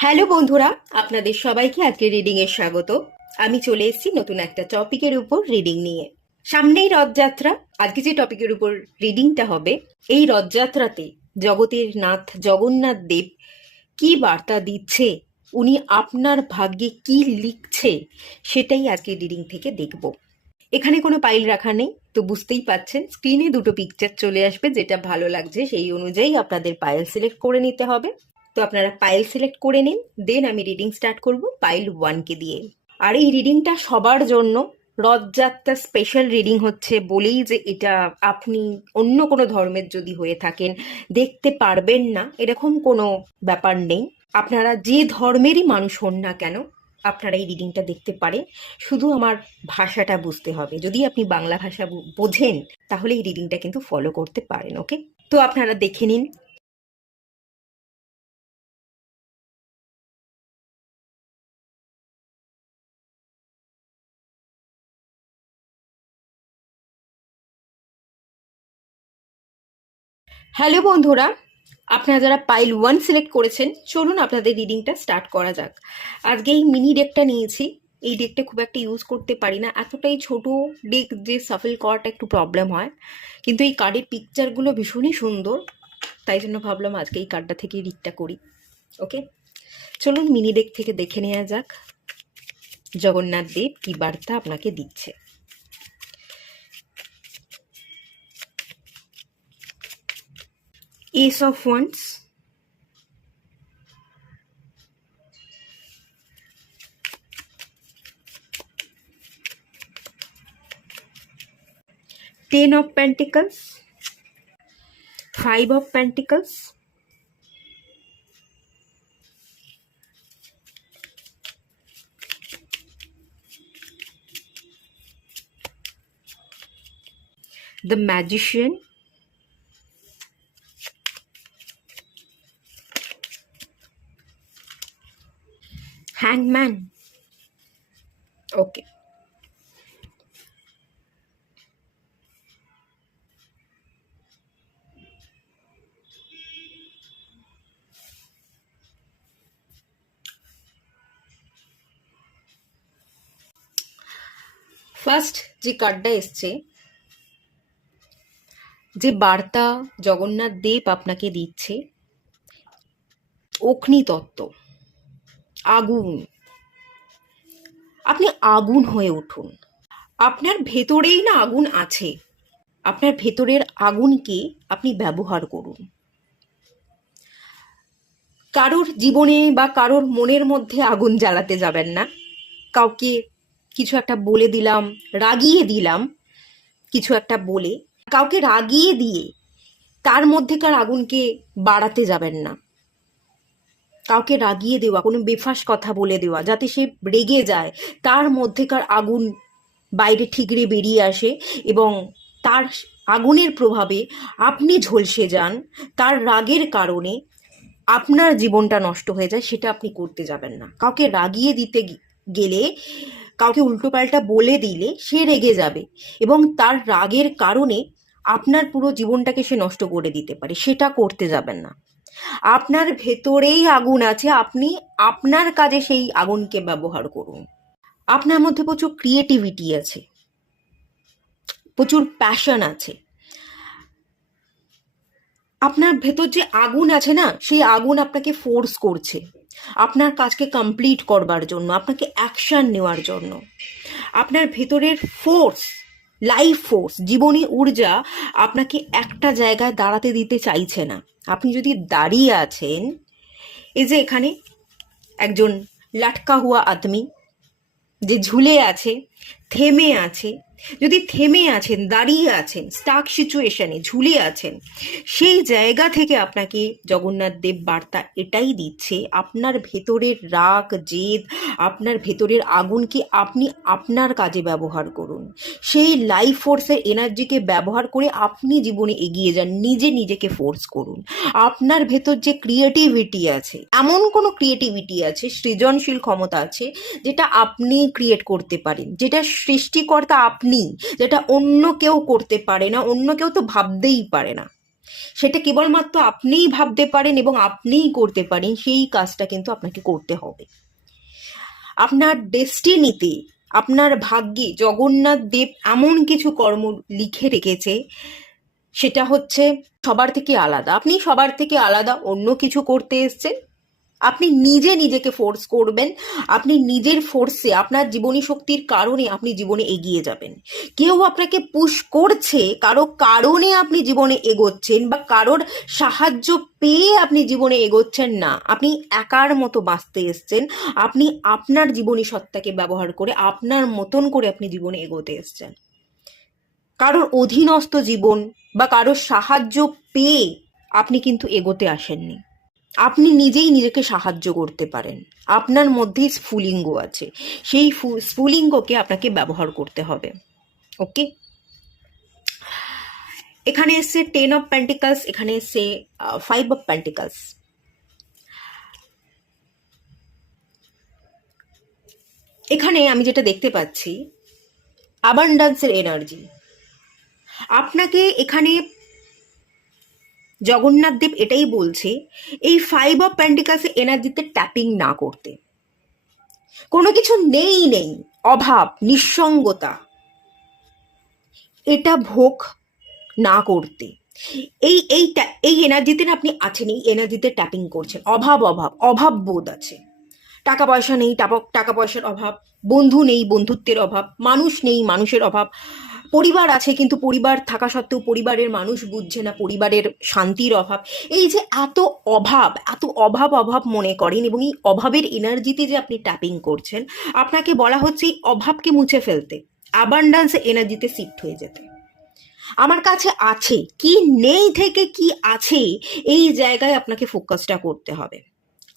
Hello বন্ধুরা, আপনাদের সবাইকে আজকে রিডিং এর স্বাগত। আমি চলে এসেছি নতুন একটা টপিকের উপর রিডিং নিয়ে। সামনেই রথযাত্রা। আজকে যে টপিকের উপর রিডিংটা হবে, এই রথযাত্রাতে জগতের নাথ জগন্নাথ দেব কি বার্তা দিচ্ছে, উনি আপনার ভাগ্যে কি লিখছে, সেটাই আজকে রিডিং থেকে দেখব। এখানে কোনো পাইল রাখা নেই, তো বুঝতেই পাচ্ছেন স্ক্রিনে দুটো পিকচার চলে আসবে, যেটা ভালো লাগছে সেই অনুযায়ী আপনাদের পাইল সিলেক্ট করে নিতে হবে। তো আপনারা পাইল সিলেক্ট করে নিন, দেন আমি রিডিং স্টার্ট করব পাইল 1কে দিয়ে। আর এই রিডিংটা সবার জন্য, রথযাত্রা স্পেশাল রিডিং হচ্ছে বলেই যে এটা আপনি অন্য কোনো ধর্মের যদি হয়ে থাকেন দেখতে পারবেন না এরকম কোনো ব্যাপার নেই। আপনারা যে ধর্মেরই মানুষ হন না কেন আপনারা এই রিডিংটা দেখতে পারেন। শুধু আমার ভাষাটা বুঝতে হবে। যদি আপনি বাংলা ভাষা বোঝেন তাহলে এই রিডিংটা কিন্তু ফলো করতে পারেন। ওকে, তো আপনারা দেখে নিন। হ্যালো বন্ধুরা, আপনারা যারা পাইল 1 সিলেক্ট করেছেন, চলুন আপনাদের রিডিংটা স্টার্ট করা যাক। আজকে এই মিনি ডেকটা নিয়েছি। এই ডেকটা খুব একটা ইউজ করতে পারি না, এতটাই ছোট ডেক যে সাফল করাটা একটু প্রবলেম হয়, কিন্তু এই কার্ডের পিকচারগুলো ভীষণই সুন্দর, তাই জন্য ভাবলাম আজকে এই কার্ডটা থেকে রিডটা করি। ওকে, চলুন মিনি ডেক থেকে দেখে নেওয়া যাক জগন্নাথ দেব কি বার্তা আপনাকে দিচ্ছে। S of wands, 10 of Pentacles, 5 of Pentacles, the Magician, Hangman. Okay. First যে কার্ডটা এসছে, যে বার্তা জগন্নাথ দেব আপনাকে দিচ্ছে, অগ্নিতত্ত্ব, আগুন। আপনি আগুন হয়ে উঠুন। আপনার ভেতরেই না আগুন আছে, আপনার ভেতরের আগুনকে আপনি ব্যবহার করুন। কারোর জীবনে বা কারোর মনের মধ্যে আগুন জ্বালাতে যাবেন না। কাউকে কিছু একটা বলে দিলাম, রাগিয়ে দিলাম, কিছু একটা বলে কাউকে রাগিয়ে দিয়ে তার মধ্যেকার আগুনকে বাড়াতে যাবেন না। কাউকে রাগিয়ে দেওয়া, কোনো বেফাস কথা বলে দেওয়া যাতে সে রেগে যায়, তার মধ্যেকার আগুন বাইরে ঠিকরে বেরিয়ে আসে এবং তার আগুনের প্রভাবে আপনি ঝলসে যান, তার রাগের কারণে আপনার জীবনটা নষ্ট হয়ে যায়, সেটা আপনি করতে যাবেন না। কাউকে রাগিয়ে দিতে গেলে, কাউকে উল্টোপাল্টা বলে দিলে সে রেগে যাবে এবং তার রাগের কারণে আপনার পুরো জীবনটাকে সে নষ্ট করে দিতে পারে, সেটা করতে যাবেন না। আপনার ভেতরেই আগুন আছে, আপনি আপনার কাজে সেই আগুনকে ব্যবহার করুন। আপনার মধ্যে প্রচুর ক্রিয়েটিভিটি আছে, প্রচুর প্যাশন আছে। আপনার ভেতর যে আগুন আছে না, সেই আগুন আপনাকে ফোর্স করছে আপনার কাজকে কমপ্লিট করবার জন্য, আপনাকে অ্যাকশন নেওয়ার জন্য। আপনার ভেতরের ফোর্স, লাইফ ফোর্স, জীবনী ঊর্জা আপনাকে একটা জায়গায় দাঁড়াতে দিতে চাইছে না। আপনি যদি দাঁড়িয়ে আছেন, এই যে এখানে একজন লাটকা হুয়া আদমি যে ঝুলে আছে, থেমে আছে, যদি থেমে আছেন, দাঁড়িয়ে আছেন, স্টাক সিচুয়েশনে ঝুলে আছেন, সেই জায়গা থেকে আপনাকে জগন্নাথ দেব বার্তা এটাই দিচ্ছে, আপনার ভেতরের রাগ, জেদ, আপনার ভেতরের আগুনকে আপনি আপনার কাজে ব্যবহার করুন। সেই লাইফ ফোর্সের এনার্জিকে ব্যবহার করে আপনি জীবনে এগিয়ে যান, নিজেকে ফোর্স করুন। আপনার ভেতর যে ক্রিয়েটিভিটি আছে, এমন কোনো ক্রিয়েটিভিটি আছে, সৃজনশীল ক্ষমতা আছে যেটা আপনি ক্রিয়েট করতে পারেন, যেটা সৃষ্টিকর্তা আপনি, যেটা অন্য কেউ করতে পারে না, অন্য কেউ তো ভাবতেই পারে না। সেটা কেবলমাত্র আপনিই ভাবতে পারেন এবং আপনিই করতে পারেন, সেই কাজটা কিন্তু আপনাকে করতে হবে। আপনার ডেস্টিনিতে, আপনার ভাগ্যে জগন্নাথ দেব এমন কিছু কর্ম লিখে রেখেছে, সেটা হচ্ছে সবার থেকে আলাদা। আপনি সবার থেকে আলাদা অন্য কিছু করতে এসেছেন, আপনি নিজে নিজেকে ফোর্স করবেন, আপনি নিজের ফোর্সে, আপনার জীবনী শক্তির কারণে আপনি জীবনে এগিয়ে যাবেন। কেউ আপনাকে পুশ করছে, কারো কারণে আপনি জীবনে এগোচ্ছেন, বা কারোর সাহায্য পেয়ে আপনি জীবনে এগোচ্ছেন না। আপনি একার মতো বাঁচতে এসছেন, আপনি আপনার জীবনী সত্তাকে ব্যবহার করে আপনার মতন করে আপনি জীবনে এগোতে এসছেন। কারোর অধীনস্থ জীবন বা কারোর সাহায্য পেয়ে আপনি কিন্তু এগোতে আসেননি। আপনি নিজেই নিজেকে সাহায্য করতে পারেন। আপনার মধ্যেই স্ফুলিঙ্গ আছে, সেই স্ফুলিঙ্গকে আপনাকে ব্যবহার করতে হবে। ওকে, এখানে এসছে 10 অফ পেন্টিকলস, এখানে এসছে 5 অফ পেন্টিকলস। এখানে আমি যেটা দেখতে পাচ্ছি, অ্যাবান্ডান্সের এনার্জি। আপনাকে এখানে জগন্নাথ দেব এটাই বলছে, এই 5 অফ পেন্টিকলসের এনার্জিতে ট্যাপিং না করতে। কোনো কিছু নেই, অভাব, নিঃসঙ্গতা, এটা ভোগ না করতে। এই এনার্জিতে না আপনি আছেন, এই এনার্জিতে ট্যাপিং করছেন। অভাব বোধ আছে, টাকা পয়সা নেই, টাকা পয়সার অভাব, বন্ধু নেই, বন্ধুত্বের অভাব, মানুষ নেই, মানুষের অভাব, পরিবার আছে কিন্তু পরিবার থাকা সত্ত্বেও পরিবারের মানুষ বুঝছে না, পরিবারের শান্তির অভাব। এই যে এত অভাব মনে করেন, এবং এই অভাবের এনার্জিতে যে আপনি ট্যাপিং করছেন, আপনাকে বলা হচ্ছে এই অভাবকে মুছে ফেলতে, অ্যাবান্ডান্স এনার্জিতে শিফট হয়ে যেতে। আমার কাছে আছে, কি নেই থেকে কি আছে, এই জায়গায় আপনাকে ফোকাসটা করতে হবে।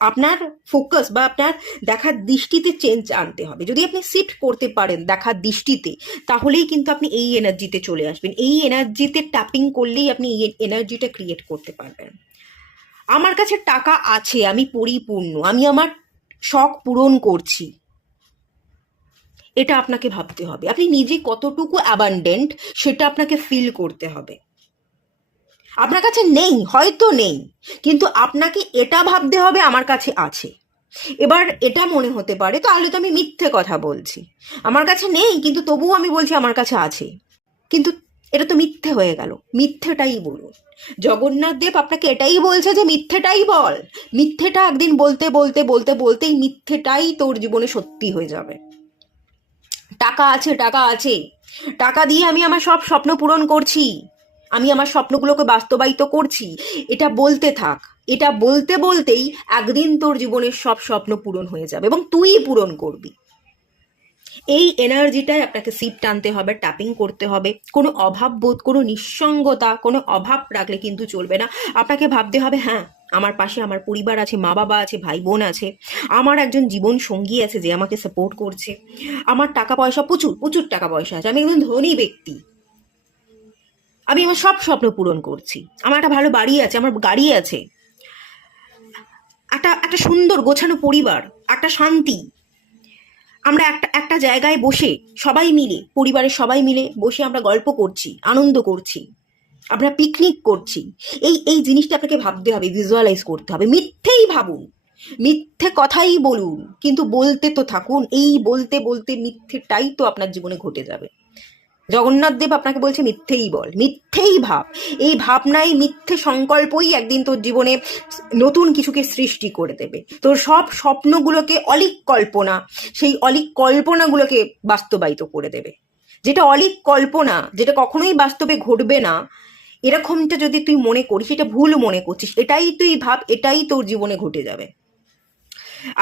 আপনার ফোকাস বা আপনার দেখার দৃষ্টিতে চেঞ্জ আনতে হবে। যদি আপনি শিফট করতে পারেন দেখার দৃষ্টিতে, তাহলেই কিন্তু আপনি এই এনার্জিতে চলে আসবেন। এই এনার্জিতে ট্যাপিং করলেই আপনি এই এনার্জিটা ক্রিয়েট করতে পারবেন। আমার কাছে টাকা আছে, আমি পরিপূর্ণ, আমি আমার শখ পূরণ করছি, এটা আপনাকে ভাবতে হবে। আপনি নিজে কতটুকু অ্যাবান্ডেন্ট সেটা আপনাকে ফিল করতে হবে। আপনার কাছে নেই, হয়তো নেই, কিন্তু আপনাকে এটা ভাবতে হবে আমার কাছে আছে। এবার এটা মনে হতে পারে তাহলে তো আমি মিথ্যে কথা বলছি, আমার কাছে নেই কিন্তু তবুও আমি বলছি আমার কাছে আছে, কিন্তু এটা তো মিথ্যে হয়ে গেল। মিথ্যেটাই বলুন। জগন্নাথ দেব আপনাকে এটাই বলছে যে মিথ্যেটাই বল। মিথ্যেটা একদিন বলতে বলতে বলতে বলতেই মিথ্যেটাই তোর জীবনে সত্যি হয়ে যাবে। টাকা আছে, টাকা আছে, টাকা দিয়ে আমি আমার সব স্বপ্ন পূরণ করছি, আমি আমার স্বপ্নগুলোকে বাস্তবায়িত করছি, এটা বলতে থাক। এটা বলতে বলতেই একদিন তোর জীবনের সব স্বপ্ন পূরণ হয়ে যাবে এবং তুই পূরণ করবি। এই এনার্জিটাই আপনাকে শিফট আনতে হবে, ট্যাপিং করতে হবে। কোনো অভাব বোধ, কোনো নিঃসঙ্গতা, কোনো অভাব রাখলে কিন্তু চলবে না। আপনাকে ভাবতে হবে, হ্যাঁ আমার পাশে আমার পরিবার আছে, মা বাবা আছে, ভাই বোন আছে, আমার একজন জীবন সঙ্গী আছে যে আমাকে সাপোর্ট করছে, আমার টাকা পয়সা প্রচুর প্রচুর টাকা পয়সা আছে, আমি একজন ধনী ব্যক্তি, আমি আমার সব স্বপ্ন পূরণ করছি, আমার একটা ভালো বাড়ি আছে, আমার গাড়ি আছে, একটা সুন্দর গোছানো পরিবার, একটা শান্তি। আমরা একটা জায়গায় বসে সবাই মিলে, পরিবারের সবাই মিলে বসে আমরা গল্প করছি, আনন্দ করছি, আমরা পিকনিক করছি। এই জিনিসটা আপনাকে ভাবতে হবে, ভিজুয়ালাইজ করতে হবে। মিথ্যেই ভাবুন, মিথ্যে কথাই বলুন, কিন্তু বলতে তো থাকুন। এই বলতে বলতে মিথ্যেটাই তো আপনার জীবনে ঘটে যাবে। জগন্নাথ দেব আপনাকে বলছে মিথ্যেই বল, মিথ্যেই ভাব। এই ভাবনাই, মিথ্যে সংকল্পই একদিন তোর জীবনে নতুন কিছুকে সৃষ্টি করে দেবে। তোর সব স্বপ্নগুলোকে, অলিক কল্পনা, সেই অলিক কল্পনাগুলোকে বাস্তবায়িত করে দেবে। যেটা অলিক কল্পনা, যেটা কখনোই বাস্তবে ঘটবে না, এরকমটা যদি তুই মনে করিস, এটা ভুল মনে করছিস, এটাই তুই ভাব, এটাই তোর জীবনে ঘটে যাবে।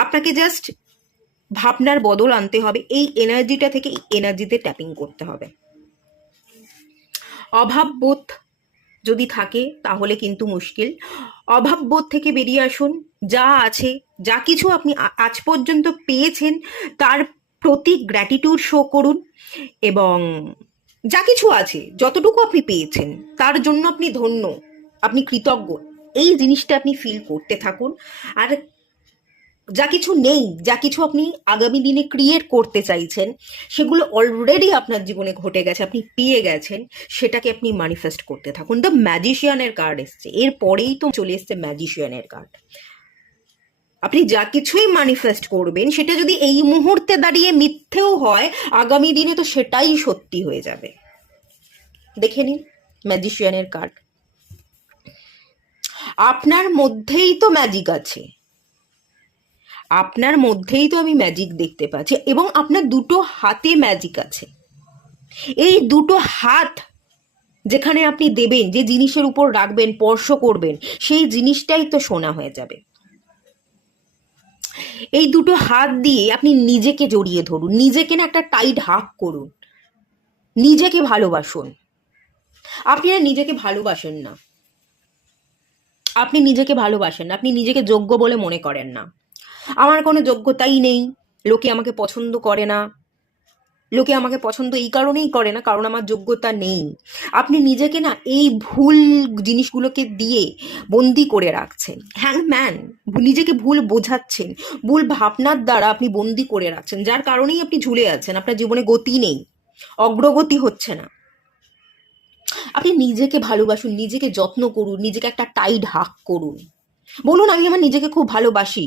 আপনাকে জাস্ট ভাবনার বদল আনতে হবে, এই এনার্জিটা থেকে এই এনার্জিতে ট্যাপিং করতে হবে। অভাববোধ যদি থাকে তাহলে কিন্তু মুশকিল। অভাববোধ থেকে বেরিয়ে আসুন। যা আছে, যা কিছু আপনি আজ পর্যন্ত পেয়েছেন তার প্রতি গ্র্যাটিটিউড শো করুন, এবং যা কিছু আছে, যতটুকু আপনি পেয়েছেন তার জন্য আপনি ধন্য, আপনি কৃতজ্ঞ, এই জিনিসটা আপনি ফিল করতে থাকুন। আর যা কিছু নেই, যা কিছু আপনি আগামী দিনে ক্রিয়েট করতে চাইছেন, সেগুলো অলরেডি আপনার জীবনে ঘটে গেছে, আপনি পেয়ে গেছেন, সেটাকে আপনি ম্যানিফেস্ট করতে থাকুন। দ্য ম্যাজিশিয়ানের কার্ড এসছে, এরপরেই তো চলে এসছে ম্যাজিশিয়ানের কার্ড। আপনি যা কিছুই ম্যানিফেস্ট করবেন, সেটা যদি এই মুহূর্তে দাঁড়িয়ে মিথ্যেও হয়, আগামী দিনে তো সেটাই সত্যি হয়ে যাবে। দেখে নিন ম্যাজিশিয়ানের কার্ড। আপনার মধ্যেই তো ম্যাজিক আছে, আপনার মধ্যেই তো আমি ম্যাজিক দেখতে পাচ্ছি, এবং আপনার দুটো হাতে ম্যাজিক আছে। এই দুটো হাত যেখানে আপনি দেবেন, যে জিনিসের উপর রাখবেন, স্পর্শ করবেন, সেই জিনিসটাই তো সোনা হয়ে যাবে। এই দুটো হাত দিয়ে আপনি নিজেকে জড়িয়ে ধরুন, নিজেকে না একটা টাইট হাগ করুন, নিজেকে ভালোবাসুন। আপনি না নিজেকে ভালোবাসেন না, আপনি নিজেকে ভালোবাসেন না, আপনি নিজেকে যোগ্য বলে মনে করেন না। আমার কোনো যোগ্যতাই নেই, লোকে আমাকে পছন্দ করে না, লোকে আমাকে পছন্দ এই কারণেই করে না কারণ আমার যোগ্যতা নেই। আপনি নিজেকে না এই ভুল জিনিসগুলোকে দিয়ে বন্দি করে রাখছেন। হ্যাংম্যান, নিজেকে ভুল বোঝাচ্ছেন, ভুল ভাবনার দ্বারা আপনি বন্দি করে রাখছেন, যার কারণেই আপনি ঝুলে আছেন, আপনার জীবনে গতি নেই, অগ্রগতি হচ্ছে না। আপনি নিজেকে ভালোবাসুন, নিজেকে যত্ন করুন, নিজেকে একটা টাইট হাগ করুন, বলুন আমি আমার নিজেকে খুব ভালোবাসি,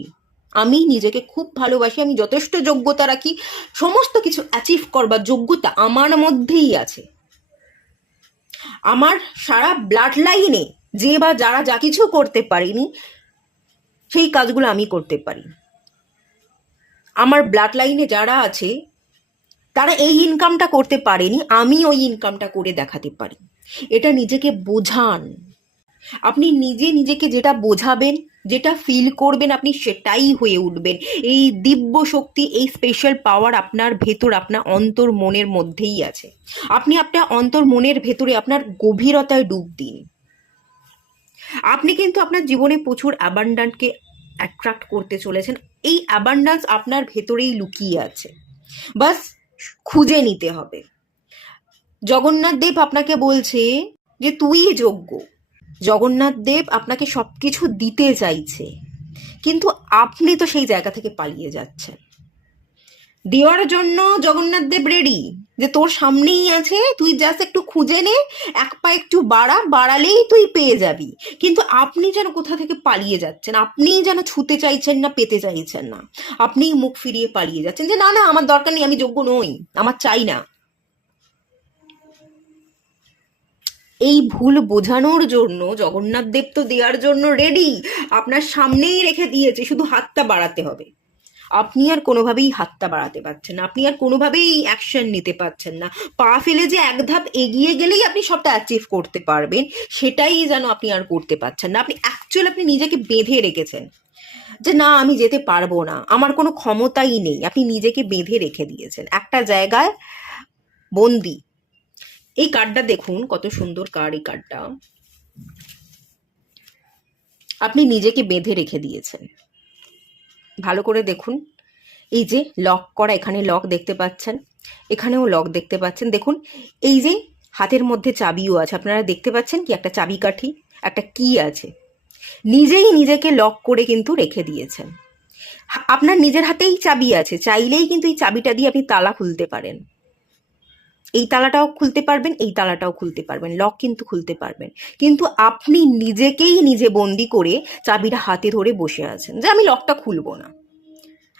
আমি নিজেকে খুব ভালোবাসি, আমি যথেষ্ট যোগ্যতা রাখি, সমস্ত কিছু অ্যাচিভ করবার যোগ্যতা আমার মধ্যেই আছে। আমার সারা ব্লাড লাইনে যে বা যারা যা কিছু করতে পারিনি, সেই কাজগুলো আমি করতে পারি। আমার ব্লাড লাইনে যারা আছে তারা এই ইনকামটা করতে পারেনি, আমি ওই ইনকামটা করে দেখাতে পারি। এটা নিজেকে বোঝান। আপনি নিজে নিজেকে যেটা বোঝাবেন, যেটা ফিল করবেন, আপনি সেটাই হয়ে উঠবেন। এই দিব্য শক্তি, এই স্পেশাল পাওয়ার আপনার ভেতর, আপনার অন্তর মনের মধ্যেই আছে। আপনি আপনার অন্তর মনের ভেতরে আপনার গভীরতায় ডুব দিন। আপনি কিন্তু আপনার জীবনে প্রচুর অ্যাবান্ডান্টকে অ্যাট্রাক্ট করতে চলেছেন। এই অ্যাবান্ডান্স আপনার ভেতরেই লুকিয়ে আছে, বাস খুঁজে নিতে হবে। জগন্নাথ দেব আপনাকে বলছে যে তুই যোগ্য। জগন্নাথ দেব আপনাকে সব কিছু দিতে চাইছে, কিন্তু আপনি তো সেই জায়গা থেকে পালিয়ে যাচ্ছেন। দেওয়ার জন্য জগন্নাথ দেব রেডি, যে তোর সামনেই আছে, তুই জাস্ট একটু খুঁজে নে, এক পা একটু বাড়ালেই তুই পেয়ে যাবি। কিন্তু আপনি যেন কোথা থেকে পালিয়ে যাচ্ছেন, আপনি যেন ছুতে চাইছেন না, পেতে চাইছেন না, আপনি মুখ ফিরিয়ে পালিয়ে যাচ্ছেন, যে না না আমার দরকার নেই, আমি যোগ্য নই, আমার চাই না। এই ভুল বোঝানোর জন্য জগন্নাথ দেব তো দেওয়ার জন্য রেডি, আপনার সামনেই রেখে দিয়েছে, শুধু হাতটা বাড়াতে হবে। আপনি আর কোনোভাবেই হাতটা বাড়াতে পারছেন না, আপনি আর কোনোভাবেই অ্যাকশন নিতে পারছেন না। পা ফেলে যে এক ধাপ এগিয়ে গেলেই আপনি সবটা অ্যাচিভ করতে পারবেন, সেটাই যেন আপনি আর করতে পারছেন না। আপনি নিজেকে বেঁধে রেখেছেন, যে না আমি যেতে পারবো না, আমার কোনো ক্ষমতাই নেই। আপনি নিজেকে বেঁধে রেখে দিয়েছেন একটা জায়গায়, বন্দি। এই কার্ডটা দেখুন, কত সুন্দর কার্ড এই কার্ডটা। আপনি নিজেকে বেঁধে রেখে দিয়েছেন, ভালো করে দেখুন। এই যে লক করা, এখানে লক দেখতে পাচ্ছেন, এখানেও লক দেখতে পাচ্ছেন। দেখুন এই যে হাতের মধ্যে চাবিও আছে, আপনারা দেখতে পাচ্ছেন কি, একটা চাবিকাঠি, একটা কি আছে। নিজেই নিজেকে লক করে কিন্তু রেখে দিয়েছেন। আপনার নিজের হাতেই চাবি আছে, চাইলেই কিন্তু এই চাবিটা দিয়ে আপনি তালা খুলতে পারেন। এই তালাটাও খুলতে পারবেন, এই তালাটাও খুলতে পারবেন, লক কিন্তু খুলতে পারবেন। কিন্তু আপনি নিজেকেই নিজে বন্দি করে চাবিটা হাতে ধরে বসে আছেন, যে আমি লকটা খুলবো না,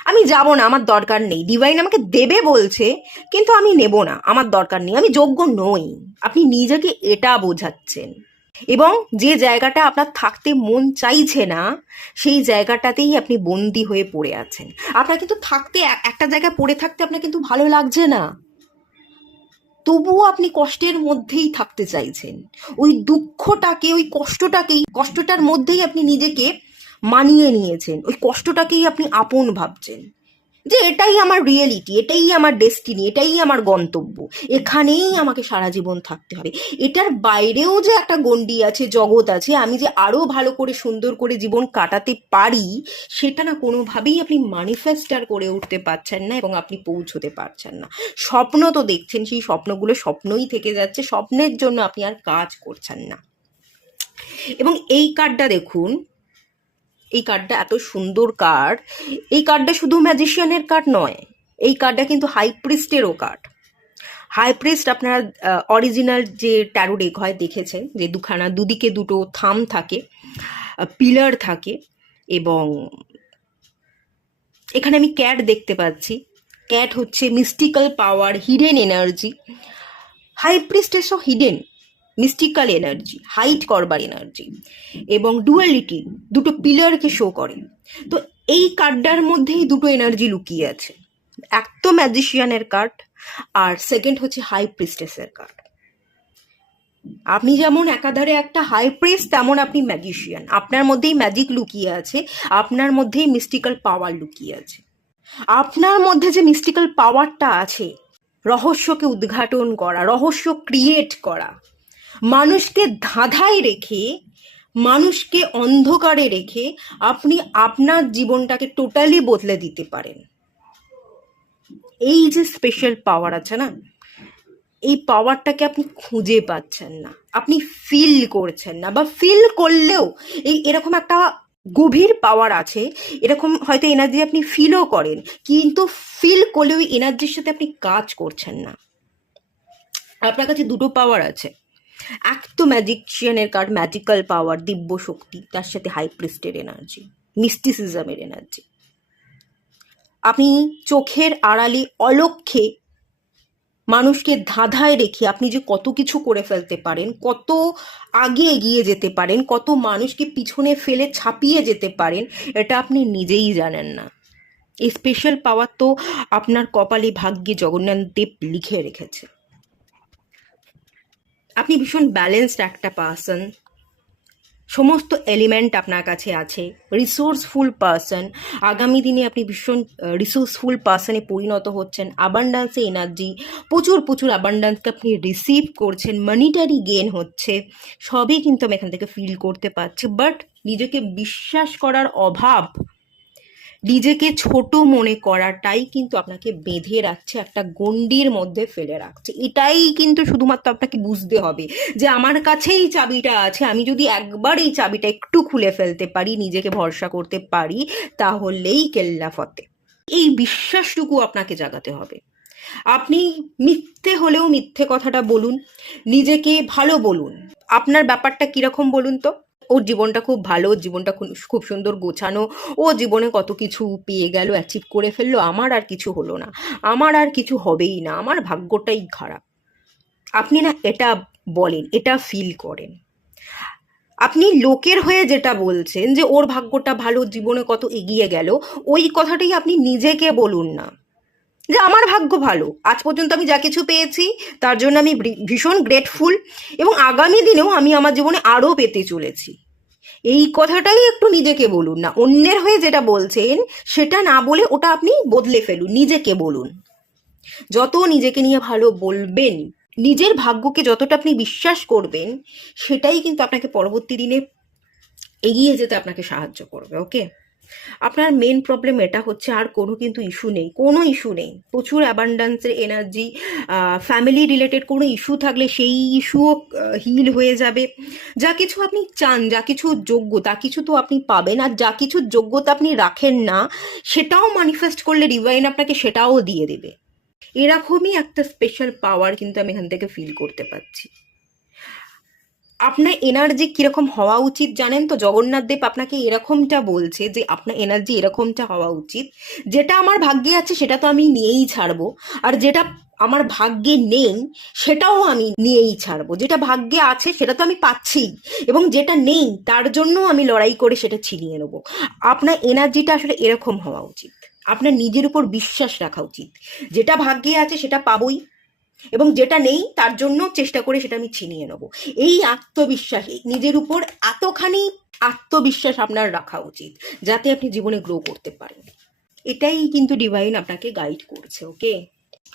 আমি যাব না, আমার দরকার নেই। ডিভাইন আমাকে দেবে বলছে, কিন্তু আমি নেব না, আমার দরকার নেই, আমি যোগ্য নই। আপনি নিজেকে এটা বোঝাচ্ছেন, এবং যে জায়গাটা আপনার থাকতে মন চাইছে না, সেই জায়গাটাতেই আপনি বন্দি হয়ে পড়ে আছেন। আপনার কিন্তু থাকতে, একটা জায়গায় পড়ে থাকতে আপনার কিন্তু ভালো লাগছে না, তবুও আপনি কষ্টের মধ্যেই থাকতে চাইছেন। ওই দুঃখটাকে, ওই কষ্টটার মধ্যেই আপনি নিজেকে মানিয়ে নিয়েছেন, ওই কষ্টটাকেই আপনি আপন ভাবছেন, যে এটাই আমার রিয়েলিটি, এটাই আমার ডেস্টিনি, এটাই আমার গন্তব্য, এখানেই আমাকে সারা জীবন থাকতে হবে। এটার বাইরেও যে একটা গণ্ডি আছে, জগৎ আছে, আমি যে আরো ভালো করে সুন্দর করে জীবন কাটাতে পারি, সেটা না কোনোভাবেই আপনি ম্যানিফেস্টার করে উঠতে পারছেন না, এবং আপনি পৌঁছতে পারছেন না। স্বপ্ন তো দেখছেন, সেই স্বপ্নগুলো স্বপ্নই থেকে যাচ্ছে, স্বপ্নের জন্য আপনি আর কাজ করছেন না। এবং এই কার্ডটা দেখুন, এই কার্ডটা এত সুন্দর কার্ড। এই কার্ডটা শুধু ম্যাজিশিয়ানের কার্ড নয়, এই কার্ডটা কিন্তু হাই প্রিস্টেরও কার্ড। হাই প্রিস্ট আপনারা অরিজিনাল যে ট্যারো ডেক হয় দেখেছেন, যে দুদিকে দুটো থাম থাকে, পিলার থাকে, এবং এখানে আমি ক্যাট দেখতে পাচ্ছি। ক্যাট হচ্ছে mystical power, hidden energy. High priestess of hidden mystical energy, hide করবার এনার্জি, এবং ডুয়ালিটি, দুটো পিলারকে শো করে। তো এই কার্ডটার মধ্যেই দুটো এনার্জি লুকিয়ে আছে। এক তো ম্যাজিশিয়ানের কার্ড, আর সেকেন্ড হচ্ছে হাই প্রিস্টেসের কার্ড। আপনি যেমন একাধারে একটা হাই প্রিস্ট, তেমন আপনি ম্যাজিশিয়ান। আপনার মধ্যেই ম্যাজিক লুকিয়ে আছে, আপনার মধ্যেই মিস্টিক্যাল পাওয়ার লুকিয়ে আছে। আপনার মধ্যে যে মিস্টিক্যাল পাওয়ারটা আছে, রহস্যকে উদ্ঘাটন করা, রহস্য ক্রিয়েট করা, মানুষকে ধাঁধায় রেখে, মানুষকে অন্ধকারে রেখে আপনি আপনার জীবনটাকে টোটালি বদলে দিতে পারেন। এই যে স্পেশাল পাওয়ার আছে না, এই পাওয়ারটাকে আপনি খুঁজে পাচ্ছেন না, আপনি ফিল করছেন না, বা ফিল করলেও এরকম একটা গভীর পাওয়ার আছে, এরকম হয়তো এনার্জি আপনি ফিলও করেন, কিন্তু ফিল করলেও ওই এনার্জির সাথে আপনি কাজ করছেন না। আপনার কাছে দুটো পাওয়ার আছে, এক তো ম্যাজিশিয়ানের কার্ড, ম্যাজিক্যাল পাওয়ার, দিব্য শক্তি, তার সাথে হাই প্রিস্টের এনার্জি, মিস্টিসিজমের এনার্জি। আপনি চোখের আড়ালে অলক্ষ্যে মানুষকে ধাঁধায় রেখে আপনি যে কত কিছু করে ফেলতে পারেন, কত আগে এগিয়ে যেতে পারেন, কত মানুষকে পিছনে ফেলে ছাপিয়ে যেতে পারেন, এটা আপনি নিজেই জানেন না। এই স্পেশাল পাওয়ার তো আপনার কপালে, ভাগ্যে জগন্নাথ দেব লিখে রেখেছে। আপনি ভীষণ ব্যালেন্সড একটা পার্সন, সমস্ত এলিমেন্ট আপনার কাছে আছে, রিসোর্সফুল পার্সন। আগামী দিনে আপনি ভীষণ রিসোর্সফুল পার্সনে পরিণত হচ্ছেন। আবান্ডান্সে এনার্জি, প্রচুর প্রচুর আবান্ডান্সকে আপনি রিসিভ করছেন, মনিটারি গেইন হচ্ছে, সবই কিন্তু আমি এখান থেকে ফিল করতে পারছি। বাট নিজেকে বিশ্বাস করার অভাব, নিজেকে ছোট মনে করাটাই কিন্তু আপনাকে বেঁধে রাখছে, একটা গণ্ডির মধ্যে ফেলে রাখছে। এটাই কিন্তু শুধুমাত্র আপনাকে বুঝতে হবে যে আমার কাছেই চাবিটা আছে, আমি যদি একবার এই চাবিটা একটু খুলে ফেলতে পারি, নিজেকে ভরসা করতে পারি, তাহলেই কেল্লা ফতে। এই বিশ্বাসটুকু আপনাকে জাগাতে হবে। আপনি মিথ্যে হলেও মিথ্যে কথাটা বলুন, নিজেকে ভালো বলুন। আপনার ব্যাপারটা কিরকম বলুন তো? ওর জীবনটা খুব ভালো, ওর জীবনটা খুব সুন্দর গোছানো, ও জীবনে কত কিছু পেয়ে গেল, অ্যাচিভ করে ফেললো, আমার আর কিছু হলো না, আমার আর কিছু হবেই না, আমার ভাগ্যটাই খারাপ। আপনি না এটা বলেন, এটা ফিল করেন। আপনি লোকের হয়ে যেটা বলছেন যে ওর ভাগ্যটা ভালো, জীবনে কত এগিয়ে গেল, ওই কথাটাই আপনি নিজেকে বলুন না, যে আমার ভাগ্য ভালো, আজ পর্যন্ত আমি যা কিছু পেয়েছি তার জন্য আমি ভীষণ গ্রেটফুল, এবং আগামী দিনেও আমি আমার জীবনে আরও পেতে চলেছি। এই কথাটাই একটু নিজেকে বলুন না। অন্যের হয়ে যেটা বলছেন সেটা না বলে ওটা আপনি বদলে ফেলুন, নিজেকে বলুন। যত নিজেকে নিয়ে ভালো বলবেন, নিজের ভাগ্যকে যতটা আপনি বিশ্বাস করবেন, সেটাই কিন্তু আপনাকে পরবর্তী দিনে এগিয়ে যেতে আপনাকে সাহায্য করবে। ওকে, আপনার মেন প্রবলেম এটা হচ্ছে, আর কোনো কিন্তু ইস্যু নেই, কোনো ইস্যু নেই। প্রচুর অ্যাবান্ডান্সের এনার্জি, ফ্যামিলি রিলেটেড কোনো ইস্যু থাকলে সেই ইস্যুও হিল হয়ে যাবে। যা কিছু আপনি চান, যা কিছু যোগ্য, তা কিছু তো আপনি পাবেন, আর যা কিছু যোগ্যতা আপনি রাখেন না, সেটাও ম্যানিফেস্ট করলে ডিভাইন আপনাকে সেটাও দিয়ে দেবে। এরকমই একটা স্পেশাল পাওয়ার কিন্তু আমি এখান থেকে ফিল করতে পারছি। আপনার এনার্জি কিরকম হওয়া উচিত জানেন তো? জগন্নাথ দেব আপনাকে এরকমটা বলছে যে আপনার এনার্জি এরকমটা হওয়া উচিত, যেটা আমার ভাগ্যে আছে সেটা তো আমি নিয়েই ছাড়বো, আর যেটা আমার ভাগ্যে নেই সেটাও আমি নিয়েই ছাড়বো। যেটা ভাগ্যে আছে সেটা তো আমি পাচ্ছি, এবং যেটা নেই তার জন্য আমি লড়াই করে সেটা ছিনিয়ে নেবো। আপনার এনার্জিটা আসলে এরকম হওয়া উচিত। আপনার নিজের উপর বিশ্বাস রাখা উচিত, যেটা ভাগ্যে আছে সেটা পাবোই, এবং যেটা নেই তার জন্য চেষ্টা করে সেটা আমি ছিনিয়ে নেবো। এই আত্মবিশ্বাস, নিজের উপর এতখানি আত্মবিশ্বাস আপনার রাখা উচিত, যাতে আপনি জীবনে গ্রো করতে পারেন। এটাই কিন্তু ডিভাইন আপনাকে গাইড করছে। ওকে,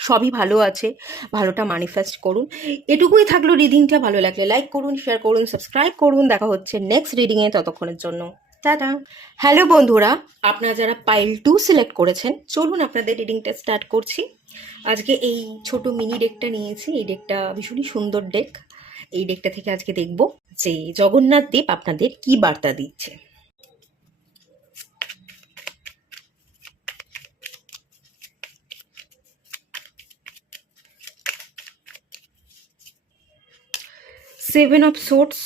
সবই ভালো আছে, ভালোটা ম্যানিফেস্ট করুন। এটুকুই থাকলো রিডিংটা। ভালো লাগলে লাইক করুন, শেয়ার করুন, সাবস্ক্রাইব করুন। দেখা হচ্ছে নেক্সট রিডিংয়ে, ততক্ষণের জন্য টাটা। হ্যালো বন্ধুরা, আপনারা যারা পাইল 2 সিলেক্ট করেছেন, চলুন আপনাদের রিডিংটা স্টার্ট করছি। আজকে এই ছোট মিনি ডেকটা নিয়েছি। এই ডেকটা ভীষণই সুন্দর ডেক। এই ডেকটা থেকে আজকে দেখব যে জগন্নাথ দেব আপনাদের কি বার্তা দিচ্ছে। Seven of swords,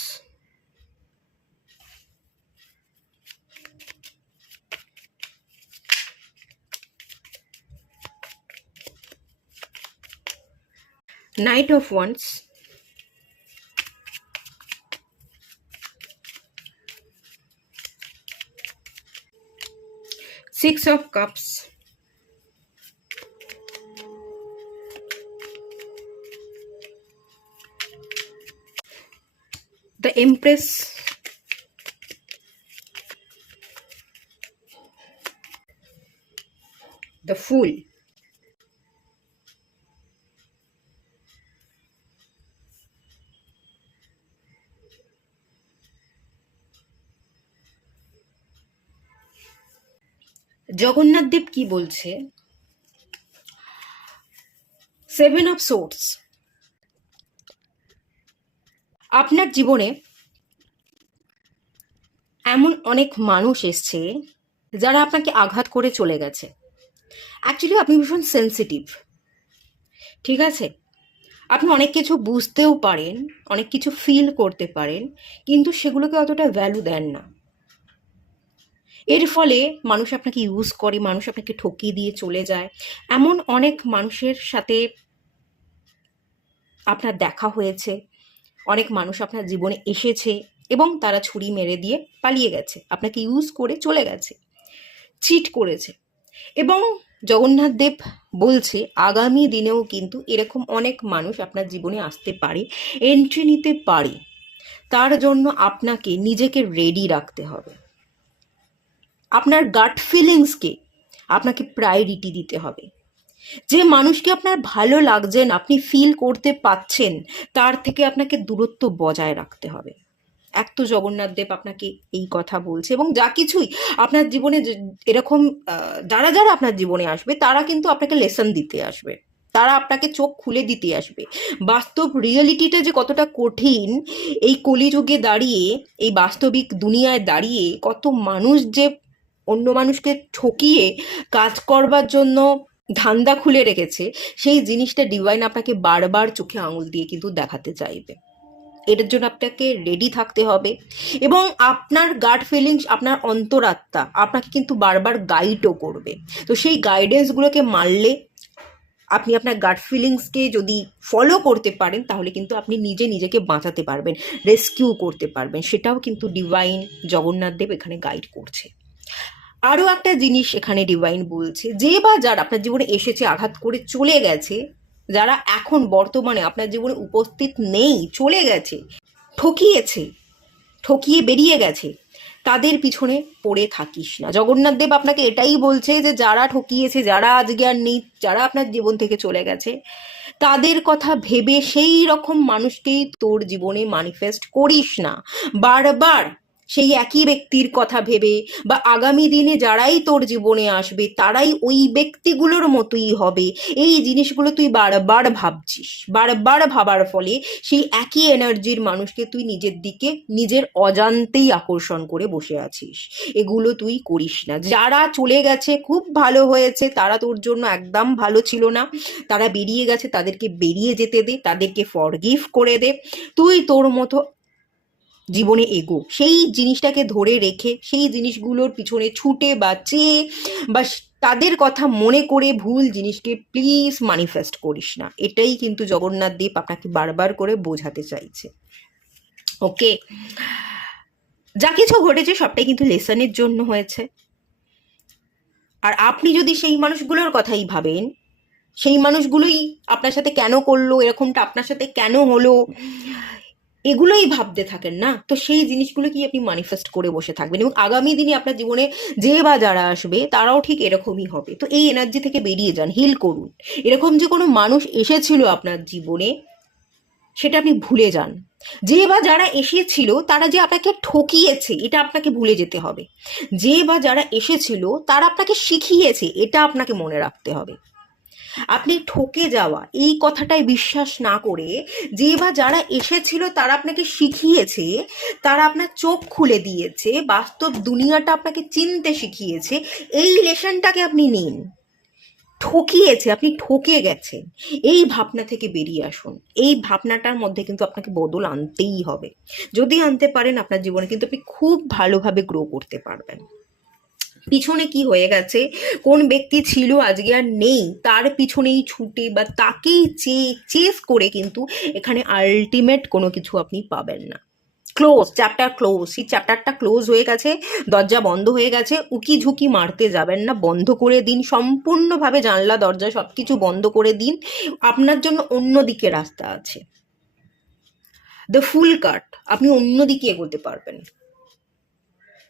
knight of wands, six of cups, the Empress, the Fool, Jagannath Dev কি বলছে? সেভেন অফ সোর্ডস, আপনার জীবনে এমন অনেক মানুষ এসছে যারা আপনাকে আঘাত করে চলে গেছে। অ্যাকচুয়ালি আপনি ভীষণ সেন্সিটিভ, ঠিক আছে? আপনি অনেক কিছু বুঝতেও পারেন, অনেক কিছু ফিল করতে পারেন, কিন্তু সেগুলোকে অতটা ভ্যালু দেন না। এর ফলে মানুষ আপনাকে ইউজ করে, মানুষ আপনাকে ঠকিয়ে দিয়ে চলে যায়। এমন অনেক মানুষের সাথে আপনার দেখা হয়েছে, অনেক মানুষ আপনার জীবনে এসেছে এবং তারা ছুরি মেরে দিয়ে পালিয়ে গেছে, আপনাকে ইউজ করে চলে গেছে, চিট করেছে। এবং জগন্নাথ দেব বলছে আগামী দিনেও কিন্তু এরকম অনেক মানুষ আপনার জীবনে আসতে পারে, এন্ট্রি নিতে পারে। তার জন্য আপনাকে নিজেকে রেডি রাখতে হবে। আপনার গাট ফিলিংসকে আপনাকে প্রায়োরিটি দিতে হবে। যে মানুষকে আপনার ভালো লাগছে না, আপনি ফিল করতে পাচ্ছেন, তার থেকে আপনাকে দূরত্ব বজায় রাখতে হবে। এক তো জগন্নাথ দেব আপনাকে এই কথা বলছে, এবং যা কিছুই আপনার জীবনে এরকম যারা যারা আপনার জীবনে আসবে তারা কিন্তু আপনাকে লেসন দিতে আসবে, তারা আপনাকে চোখ খুলে দিতে আসবে। বাস্তব রিয়েলিটিটা যে কতটা কঠিন, এই কলিযুগে দাঁড়িয়ে, এই বাস্তবিক দুনিয়ায় দাঁড়িয়ে কত মানুষ যে অন্য মানুষকে ঠকিয়ে কাজ করবার জন্য ধান্দা খুলে রেখেছে, সেই জিনিসটা ডিভাইন আপনাকে বারবার চোখে আঙুল দিয়ে কিন্তু দেখাতে চাইবে। এটার জন্য আপনাকে রেডি থাকতে হবে। এবং আপনার গাট ফিলিংস, আপনার অন্তরাত্মা আপনাকে কিন্তু বারবার গাইডও করবে। তো সেই গাইডেন্সগুলোকে মানলে, আপনি আপনার গাট ফিলিংসকে যদি ফলো করতে পারেন, তাহলে কিন্তু আপনি নিজে নিজেকে বাঁচাতে পারবেন, রেস্কিউ করতে পারবেন। সেটাও কিন্তু ডিভাইন জগন্নাথ দেব এখানে গাইড করছে। আরও একটা জিনিস এখানে ডিভাইন বলছে, যে বা যারা আপনার জীবনে এসেছে, আঘাত করে চলে গেছে, যারা এখন বর্তমানে আপনার জীবনে উপস্থিত নেই, চলে গেছে, ঠকিয়ে বেরিয়ে গেছে, তাদের পিছনে পড়ে থাকিস না। জগন্নাথ দেব আপনাকে এটাই বলছে যে যারা ঠকিয়েছে, যারা আজকে আর নেই, যারা আপনার জীবন থেকে চলে গেছে, তাদের কথা ভেবে সেই রকম মানুষকেই তোর জীবনে ম্যানিফেস্ট করিস না। বারবার সেই একই ব্যক্তির কথা ভেবে বা আগামী দিনে যারাই তোর জীবনে আসবে তারাই ওই ব্যক্তিগুলোর মতোই হবে, এই জিনিসগুলো তুই বারবার ভাবছিস। বারবার ভাবার ফলে সেই একই এনার্জির মানুষকে তুই নিজের দিকে নিজের অজান্তেই আকর্ষণ করে বসে আছিস। এগুলো তুই করিস না। যারা চলে গেছে খুব ভালো হয়েছে, তারা তোর জন্য একদম ভালো ছিল না, তারা বেরিয়ে গেছে, তাদেরকে বেরিয়ে যেতে দে, তাদেরকে ফরগিভ করে দে। তুই তোর মতো জীবনে এগো। সেই জিনিসটাকে ধরে রেখে সেই জিনিসগুলোর পিছনে ছুটে বা চেয়ে বা তাদের কথা মনে করে ভুল জিনিসকে প্লিজ ম্যানিফেস্ট করিস না। এটাই কিন্তু জগন্নাথ দেব আপনাকে বারবার করে বোঝাতে চাইছে। ওকে, যা কিছু ঘটেছে সবটাই কিন্তু লেসনের জন্য হয়েছে। আর আপনি যদি সেই মানুষগুলোর কথাই ভাবেন, সেই মানুষগুলোই আপনার সাথে কেন করলো, এরকমটা আপনার সাথে কেন হলো, এগুলোই ভাবতে থাকেন না, তো সেই জিনিসগুলো কি আপনি ম্যানিফেস্ট করে বসে থাকবেন। এবং আগামী দিনে আপনার জীবনে যে বা যারা আসবে তারাও ঠিক এরকমই হবে। তো এই এনার্জি থেকে বেরিয়ে যান, হিল করুন। এরকম যে কোনো মানুষ এসেছিল আপনার জীবনে, সেটা আপনি ভুলে যান। যে বা যারা এসেছিল তারা যে আপনাকে ঠকিয়েছে, এটা আপনাকে ভুলে যেতে হবে। যে বা যারা এসেছিল তারা আপনাকে শিখিয়েছে, এটা আপনাকে মনে রাখতে হবে। আপনি ঠকে যাওয়া এই কথাটাই বিশ্বাস না করে, যে বা যারা এসেছিল তারা আপনাকে শিখিয়েছে, তারা আপনার চোখ খুলে দিয়েছে, বাস্তব দুনিয়াটা আপনাকে চিনতে শিখিয়েছে, এই লেসনটাকে আপনি নিন। ঠকিয়েছে, আপনি ঠকে গেছেন, এই ভাবনা থেকে বেরিয়ে আসুন। এই ভাবনাটার মধ্যে কিন্তু আপনাকে বদল আনতেই হবে। যদি আনতে পারেন, আপনার জীবনে কিন্তু আপনি খুব ভালোভাবে গ্রো করতে পারবেন। পিছনে কি হয়ে গেছে, কোন ব্যক্তি ছিল আজকে আর নেই, তার পিছনেই ছুটে বা তাকেই চেস করে কিন্তু এখানে আলটিমেট কোনো কিছু আপনি পাবেন না। Close, chapter close. সেই চ্যাপ্টারটা ক্লোজ হয়ে গেছে, দরজা বন্ধ হয়ে গেছে। উকি ঝুঁকি মারতে যাবেন না, বন্ধ করে দিন সম্পূর্ণভাবে, জানলা দরজা সব কিছু বন্ধ করে দিন। আপনার জন্য অন্যদিকে রাস্তা আছে, দ্য ফুল কাট, আপনি অন্যদিকে এগোতে পারবেন।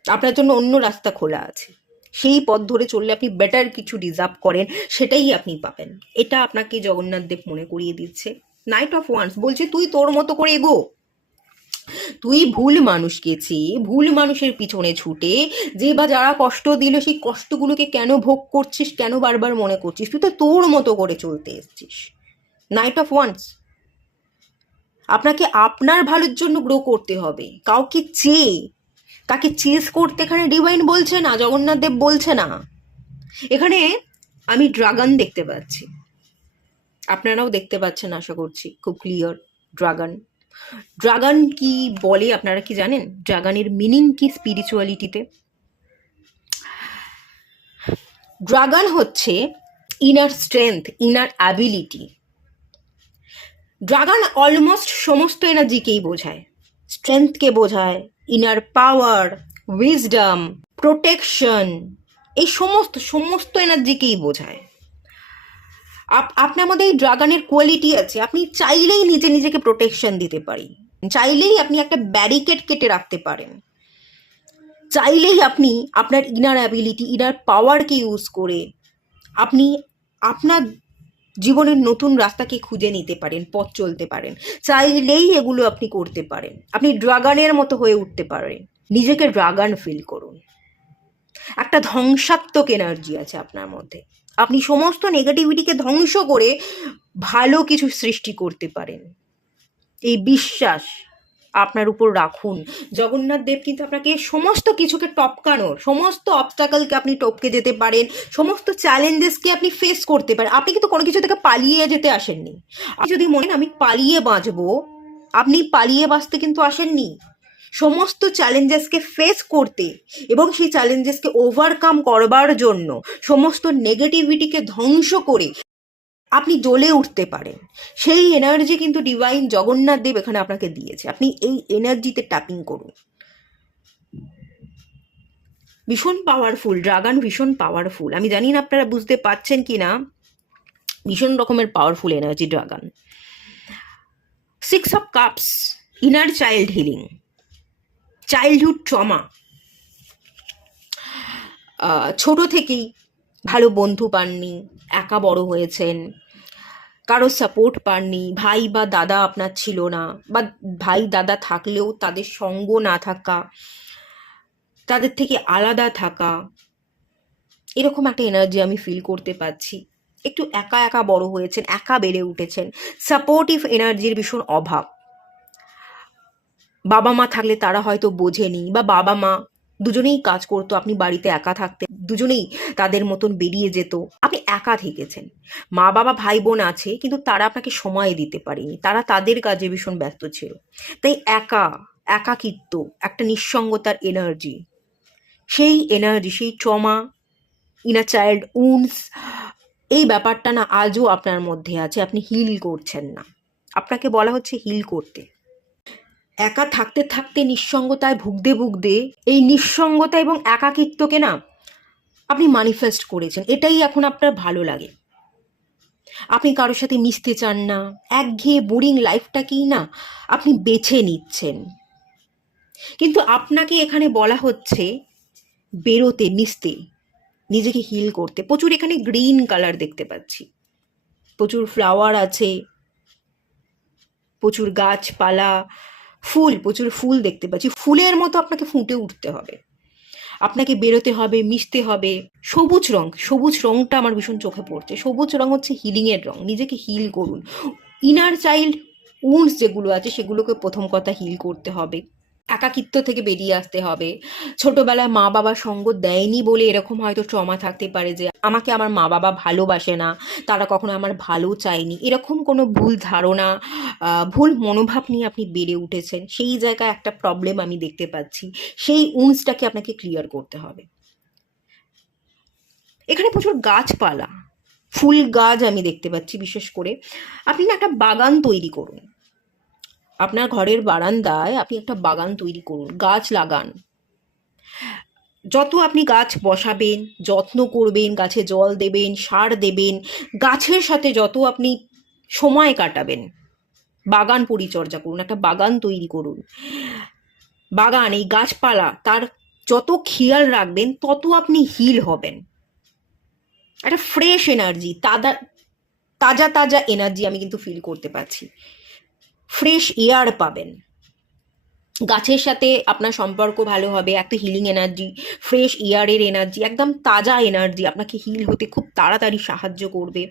আপনার জন্য অন্য রাস্তা খোলা আছে, সেই পথ ধরে চললে আপনি বেটার কিছু ডিজার্ভ করেন, সেটাই আপনি পাবেন। এটা আপনাকে জগন্নাথ দেব মনে করিয়ে দিচ্ছে। নাইট অফ ওয়ান্স বলছে, তুই তোর মতো করে এগো। তুই ভুল মানুষকে চেয়ে, ভুল মানুষের পিছনে ছুটে, যে বা যারা কষ্ট দিল সেই কষ্টগুলোকে কেন ভোগ করছিস, কেন বারবার মনে করছিস? তুই তো তোর মতো করে চলতে এসছিস। নাইট অফ ওয়ান্স, আপনাকে আপনার ভালোর জন্য গ্রো করতে হবে, কাউকে চেয়ে, তাকে চেস করতে এখানে ডিভাইন বলছে না, জগন্নাথ দেব বলছে না। এখানে আমি ড্রাগন দেখতে পাচ্ছি, আপনারাও দেখতে পাচ্ছেন আশা করছি খুব ক্লিয়ার। ড্রাগন, ড্রাগন কি বলে আপনারা কি জানেন? ড্রাগনের মিনিং কি স্পিরিচুয়ালিটিতে? ড্রাগন হচ্ছে inner strength, inner ability. Dragon almost সমস্ত এনার্জিকেই বোঝায়, স্ট্রেংথকে বোঝায়, ইনার পাওয়ার, উইজডম, প্রোটেকশন, এই সমস্ত সমস্ত এনার্জিকেই বোঝায়। আপনার মধ্যে এই ড্রাগনের কোয়ালিটি আছে, আপনি চাইলেই নিজে নিজেকে প্রোটেকশন দিতে পারেন, চাইলেই আপনি একটা ব্যারিকেড কেটে রাখতে পারেন, চাইলেই আপনি আপনার ইনার অ্যাবিলিটি, ইনার পাওয়ারকে ইউজ করে আপনি আপনার জীবনের নতুন রাস্তাকে খুঁজে নিতে পারেন, পথ চলতে পারেন। চাইলেই এগুলো আপনি করতে পারেন, আপনি ড্রাগনের মতো হয়ে উঠতে পারেন। নিজেকে ড্রাগন ফিল করুন। একটা ধ্বংসাত্মক এনার্জি আছে আপনার মধ্যে, আপনি সমস্ত নেগেটিভিটিকে ধ্বংস করে ভালো কিছু সৃষ্টি করতে পারেন, এই বিশ্বাস আপনার উপর রাখুন। জগন্নাথ দেব কিন্তু আপনাকে সমস্ত কিছুকে টপকানোর, সমস্ত অবস্টাকলকে আপনি টপকে যেতে পারেন, সমস্ত চ্যালেঞ্জেসকে আপনি ফেস করতে পারেন। আপনি কিন্তু কোনো কিছু থেকে পালিয়ে যেতে আসেননি। আপনি যদি মনে আমি পালিয়ে বাঁচবো, আপনি পালিয়ে বাঁচতে কিন্তু আসেননি, সমস্ত চ্যালেঞ্জেসকে ফেস করতে এবং সেই চ্যালেঞ্জেসকে ওভারকাম করবার জন্য, সমস্ত নেগেটিভিটিকে ধ্বংস করে আপনি জ্বলে উঠতে পারেন। সেই এনার্জি কিন্তু ডিভাইন জগন্নাথ দেব এখানে আপনাকে দিয়েছে, আপনি এই এনার্জিতে ট্যাপিং করুন। ভীষণ পাওয়ারফুল ড্রাগন, ভীষণ পাওয়ারফুল। আমি জানি না আপনারা বুঝতে পারছেন কি না, ভীষণ রকমের powerful energy dragon. 6 of cups, inner child healing, childhood trauma. ছোট থেকেই ভালো বন্ধু পাননি, একা বড় হয়েছেন, কারো সাপোর্ট পাননি, ভাই বা দাদা আপনার ছিল না, বা ভাই দাদা থাকলেও তাদের সঙ্গ না থাকা, তাদের থেকে আলাদা থাকা, এরকম একটা এনার্জি আমি ফিল করতে পারছি। একটু একা একা বড় হয়েছেন, একা বেড়ে উঠেছেন, সাপোর্টিভ এনার্জির ভীষণ অভাব। বাবা মা থাকলে তারা হয়তো বোঝেনি, বা বাবা মা দুজনেই কাজ করতো, আপনি বাড়িতে একা থাকতে, দুজনেই তাদের মতন বেরিয়ে যেত, আপনি একা থেকেছেন। মা বাবা ভাই বোন আছে, কিন্তু তারা আপনাকে সময় দিতে পারেনি, তারা তাদের কাজে ভীষণ ব্যস্ত ছিল। তাই একাকিত্ব, একটা নিঃসঙ্গতার এনার্জি, সেই এনার্জি, সেই ট্রমা, ইনার চাইল্ড উন্স, এই ব্যাপারটা না আজও আপনার মধ্যে আছে, আপনি হিল করছেন না। আপনাকে বলা হচ্ছে হিল করতে। একা থাকতে থাকতে নিঃসঙ্গতায় ভুগতে ভুগতে এই নিঃসঙ্গতা এবং একাকিত্বকে না আপনি ম্যানিফেস্ট করেছেন, এটাই এখন আপনার ভালো লাগে। আপনি কারোর সাথে মিশতে চান না, একঘেয়ে বোরিং লাইফটাকেই না আপনি বেছে নিচ্ছেন। কিন্তু আপনাকে এখানে বলা হচ্ছে বেরোতে, মিশতে, নিজেকে হিল করতে। প্রচুর এখানে গ্রিন কালার দেখতে পাচ্ছি, প্রচুর ফ্লাওয়ার আছে, প্রচুর গাছপালা, ফুল, প্রচুর ফুল দেখতে পাচ্ছি। ফুলের মতো আপনাকে ফুটে উঠতে হবে, আপনাকে বেরোতে হবে, মিশতে হবে। সবুজ রং, সবুজ রংটা আমার ভীষণ চোখে পড়ছে। সবুজ রং হচ্ছে হিলিংয়ের রং, নিজেকে হিল করুন। ইনার চাইল্ড উন্স যেগুলো আছে সেগুলোকে প্রথম কথা হিল করতে হবে। একাকিত্ব থেকে বেরিয়ে আসতে হবে। ছোটবেলায় মা বাবা সঙ্গ দেয়নি বলে এরকম হয়তো ট্রমা থাকতে পারে যে আমাকে আমার মা বাবা ভালোবাসে না, তারা কখনো আমার ভালো চায়নি, এরকম কোনো ভুল ধারণা, ভুল মনোভাব নিয়ে আপনি বেড়ে উঠেছেন, সেই জায়গায় একটা প্রবলেম আমি দেখতে পাচ্ছি। সেই উন্সটাকে আপনাকে ক্লিয়ার করতে হবে। এখানে প্রচুর গাছপালা, ফুল গাছ আমি দেখতে পাচ্ছি। বিশেষ করে আপনি না একটা বাগান তৈরি করুন, আপনার ঘরের বারান্দায় আপনি একটা বাগান তৈরি করুন, গাছ লাগান। যত আপনি গাছ বসাবেন, যত্ন করবেন, গাছে জল দেবেন, সার দেবেন, গাছের সাথে যত আপনি সময় কাটাবেন, বাগান পরিচর্যা করুন, একটা বাগান তৈরি করুন। বাগান, এই গাছপালা, তার যত খেয়াল রাখবেন তত আপনি হিল হবেন। একটা ফ্রেশ এনার্জি, তাজা তাজা এনার্জি আমি কিন্তু ফিল করতে পারছি। ফ্রেশ এয়ার পাবেন, গাছের সাথে আপনার সম্পর্ক ভালো হবে, একটা হিলিং এনার্জি, ফ্রেশ এয়ারের এনার্জি, একদম তাজা এনার্জি আপনাকে হিল হতে খুব তাড়াতাড়ি সাহায্য করবে।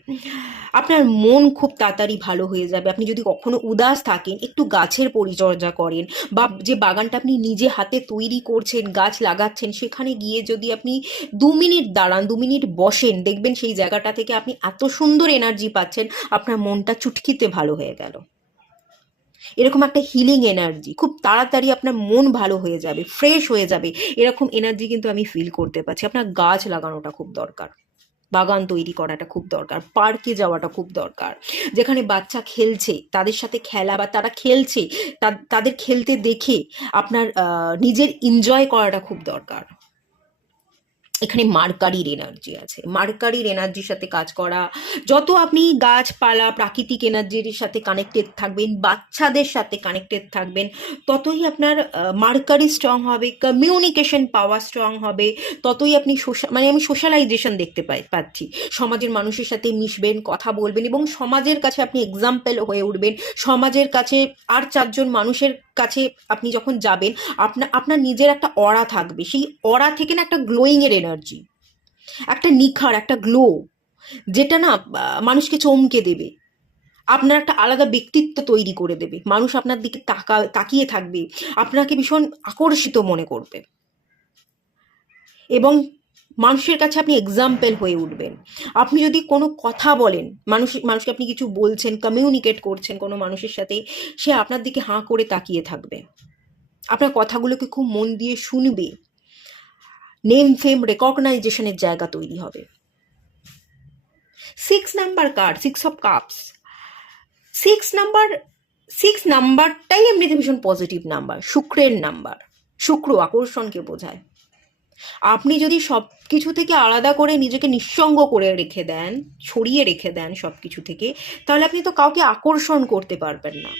আপনার মন খুব তাড়াতাড়ি ভালো হয়ে যাবে। আপনি যদি কখনো উদাস থাকেন, একটু গাছের পরিচর্যা করেন, বা যে বাগানটা আপনি নিজে হাতে তৈরি করছেন, গাছ লাগাচ্ছেন, সেখানে গিয়ে যদি আপনি 2 মিনিট দাঁড়ান, 2 মিনিট বসেন, দেখবেন সেই জায়গাটা থেকে আপনি এত সুন্দর এনার্জি পাচ্ছেন, আপনার মনটা চুটকিতে ভালো হয়ে গেল। এরকম একটা হিলিং এনার্জি, খুব তাড়াতাড়ি আপনার মন ভালো হয়ে যাবে, ফ্রেশ হয়ে যাবে, এরকম এনার্জি কিন্তু আমি ফিল করতে পারছি। আপনার গাছ লাগানোটা খুব দরকার, বাগান তৈরি করাটা খুব দরকার, পার্কে যাওয়াটা খুব দরকার, যেখানে বাচ্চা খেলছে তাদের সাথে খেলা, বা তারা খেলছে তাদের খেলতে দেখে আপনার নিজের এনজয় করাটা খুব দরকার। এখানে মার্কারির এনার্জি আছে, মার্কারির এনার্জির সাথে কাজ করা। যত আপনি গাছপালা, প্রাকৃতিক এনার্জির সাথে কানেক্টেড থাকবেন, বাচ্চাদের সাথে কানেক্টেড থাকবেন, ততই আপনার মার্কারি স্ট্রং হবে, কমিউনিকেশন পাওয়ার স্ট্রং হবে, ততই আপনি আমি সোশ্যালাইজেশন দেখতে পাচ্ছি। সমাজের মানুষের সাথে মিশবেন, কথা বলবেন, এবং সমাজের কাছে আপনি এক্সাম্পল হয়ে উঠবেন। সমাজের কাছে আর 4জন মানুষের কাছে আপনি যখন যাবেন, আপনার নিজের একটা অরা থাকবে, সেই অরা থেকে না একটা গ্লোয়িং এর এনার্জি, একটা নিখার, একটা গ্লো, যেটা না মানুষকে চমকে দেবে, আপনার একটা আলাদা ব্যক্তিত্ব তৈরি করে দেবে। মানুষ আপনার দিকে তাকিয়ে থাকবে, আপনাকে ভীষণ আকর্ষিত মনে করবে, এবং মানুষের কাছে আপনি এক্সাম্পল হয়ে উঠবেন। আপনি যদি কোনো কথা বলেন, মানুষকে আপনি কিছু বলছেন, কমিউনিকেট করছেন কোনো মানুষের সাথে, সে আপনার দিকে হাঁ করে তাকিয়ে থাকবে, আপনার কথাগুলোকে খুব মন দিয়ে শুনবে। নেম ফেম রেকগনাইজেশনের জায়গা তৈরি হবে। 6 নাম্বার কার্ড, 6 অফ কাপস। 6 নাম্বারটাই এমনিতে ভীষণ পজিটিভ নাম্বার, শুক্রের নাম্বার। শুক্র আকর্ষণকে বোঝায়। আপনি যদি সব কিছু থেকে আলাদা করে নিজেকে নিঃসঙ্গ করে রেখে দেন, ছড়িয়ে রেখে দেন সব কিছু থেকে, তাহলে আপনি তো কাউকে আকর্ষণ করতে পারবেন না।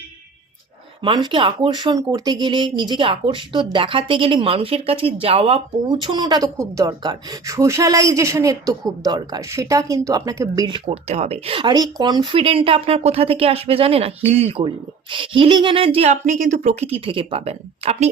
মানুষকে আকর্ষণ করতে গেলে, নিজেকে আকর্ষিত দেখাতে গেলে মানুষের কাছে যাওয়া, পৌঁছানোটা তো খুব দরকার, সোশ্যালাইজেশনের তো খুব দরকার, সেটা কিন্তু আপনাকে বিল্ড করতে হবে। আর এই কনফিডেন্টটা আপনার কোথা থেকে আসবে জানে না? হিল করলে। হিলিং এনার্জি আপনি কিন্তু প্রকৃতি থেকে পাবেন। আপনি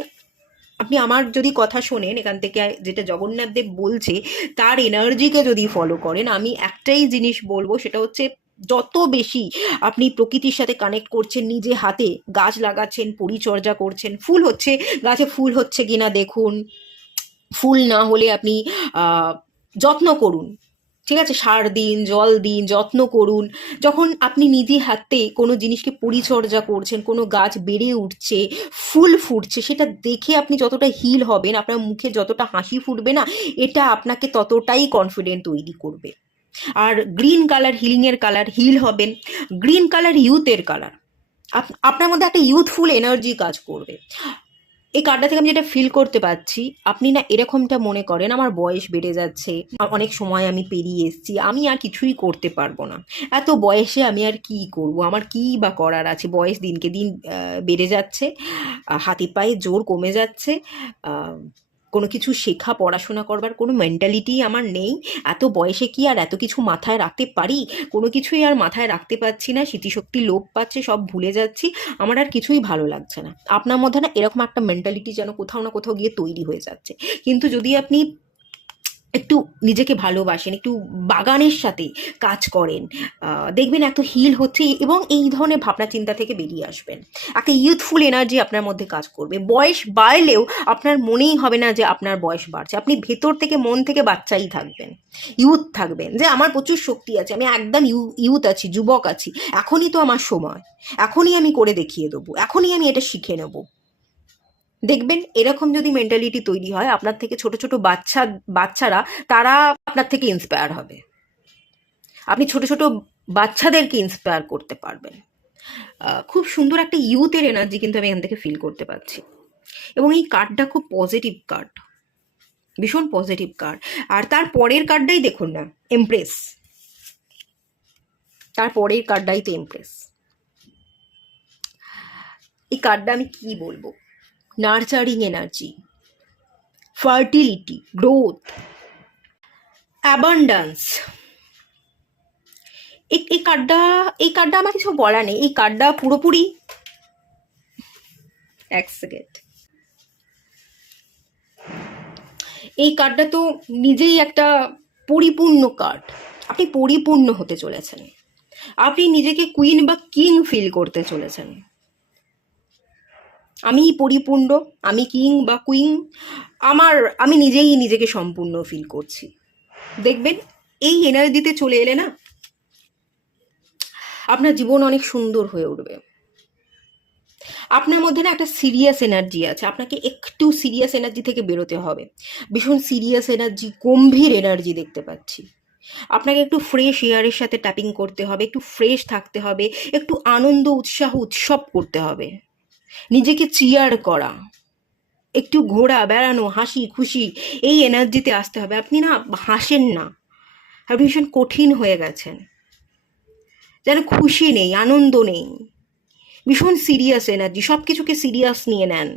আপনি আমার যদি কথা শোনেন, এখান থেকে যেটা জগন্নাথ দেব বলছে, তার এনার্জিকে যদি ফলো করেন, আমি একটাই জিনিস বলবো, সেটা হচ্ছে যত বেশি আপনি প্রকৃতির সাথে কানেক্ট করছেন, নিজে হাতে গাছ লাগাচ্ছেন, পরিচর্যা করছেন, ফুল হচ্ছে, গাছে ফুল হচ্ছে কিনা দেখুন, ফুল না হলে আপনি যত্ন করুন, ঠিক আছে, সার দিন, জল দিন, যত্ন করুন। যখন আপনি নিজে হাতে কোনো জিনিসকে পরিচর্যা করছেন, কোনো গাছ বেড়ে উঠছে, ফুল ফুটছে, সেটা দেখে আপনি যতটা হিল হবেন, আপনার মুখে যতটা হাসি ফুটবে না, এটা আপনাকে ততটাই কনফিডেন্ট তৈরি করবে। আর গ্রিন কালার হিলিংয়ের কালার, হিল হবেন। গ্রিন কালার ইউথের কালার, আপনার মধ্যে একটা ইউথফুল এনার্জি কাজ করবে। এই কার্ডটা থেকে আমি যেটা ফিল করতে পারছি, আপনি না এরকমটা মনে করেন, আমার বয়স বেড়ে যাচ্ছে, অনেক সময় আমি পেরিয়ে এসেছি, আমি আর কিছুই করতে পারবো না, এত বয়সে আমি আর কি করব, আমার কি বা করার আছে, বয়স দিনকে দিন বেড়ে যাচ্ছে, হাতে পায়ে জোর কমে যাচ্ছে, কোনো কিছু শেখা, পড়াশোনা করবার কোনো মেন্টালিটি আমার নেই, এত বয়সে কি আর এত কিছু মাথায় রাখতে পারি, কোনো কিছুই আর মাথায় রাখতে পারছি না, স্মৃতিশক্তি লোপ পাচ্ছে, সব ভুলে যাচ্ছি, আমার আর কিছুই ভালো লাগছে না। আপনার মধ্যে না এরকম একটা মেন্টালিটি যেন কোথাও না কোথাও গিয়ে তৈরি হয়ে যাচ্ছে। কিন্তু যদি আপনি একটু নিজেকে ভালোবাসেন, একটু বাগানের সাথে কাজ করেন, দেখবেন এত হিল হচ্ছে এবং এই ধরনের ভাবনা চিন্তা থেকে বেরিয়ে আসবেন। একটা ইউথফুল এনার্জি আপনার মধ্যে কাজ করবে। বয়স বাড়লেও আপনার মনেই হবে না যে আপনার বয়স বাড়ছে। আপনি ভেতর থেকে, মন থেকে বাচ্চাই থাকবেন, ইউথ থাকবেন, যে আমার প্রচুর শক্তি আছে, আমি একদম ইউথ আছি, যুবক আছি, এখনই তো আমার সময়, এখনই আমি করে দেখিয়ে দেবো, এখনই আমি এটা শিখে নেবো। দেখবেন এরকম যদি মেন্টালিটি তৈরি হয়, আপনার থেকে ছোট ছোট বাচ্চারা তারা আপনার থেকে ইন্সপায়ার হবে। আপনি ছোট ছোট বাচ্চাদেরকে ইন্সপায়ার করতে পারবেন। খুব সুন্দর একটা ইউথের এনার্জি কিন্তু আমি এখান থেকে ফিল করতে পারছি। এবং এই কার্ডটা খুব পজিটিভ কার্ড, ভীষণ পজিটিভ কার্ড। আর তার পরের কার্ডটাই দেখুন না, এমপ্রেস। তার পরের কার্ডটাই তো এমপ্রেস। এই কার্ডটা আমি কি বলবো, nurturing energy, fertility, growth, abundance. এই কার্ডটা আমার কিছু বলা নেই। এই কার্ডটা পুরোপুরি, এক সেকেন্ড, এই কার্ডটা তো নিজেই একটা পরিপূর্ণ কার্ড। আপনি পরিপূর্ণ হতে চলেছেন, আপনি নিজেকে কুইন বা কিং ফিল করতে চলেছেন। আমি পরিপূর্ণ, আমি কিং বা কুইন, আমি নিজেই নিজেকে সম্পূর্ণ ফিল করছি। দেখবেন এই এনার্জিতে চলে এলে না, আপনার জীবন অনেক সুন্দর হয়ে উঠবে। আপনার মধ্যে না একটা সিরিয়াস এনার্জি আছে, আপনাকে একটু সিরিয়াস এনার্জি থেকে বেরোতে হবে। ভীষণ সিরিয়াস এনার্জি, গম্ভীর এনার্জি দেখতে পাচ্ছি। আপনাকে একটু ফ্রেশ এয়ারের সাথে ট্যাপিং করতে হবে, একটু ফ্রেশ থাকতে হবে, একটু আনন্দ, উৎসাহ, উৎসব করতে হবে, নিজেকে চিয়ার করা, একটু ঘোরা, বেড়ানো, হাসি খুশি, এই এনার্জিতে আসতে হবে। আপনি না হাসেন না, আপনি ভীষণ কঠিন হয়ে গেছেন, যেন খুশি নেই, আনন্দ নেই, ভীষণ সিরিয়াস এনার্জি, সব কিছুকে সিরিয়াস নিয়ে নেন।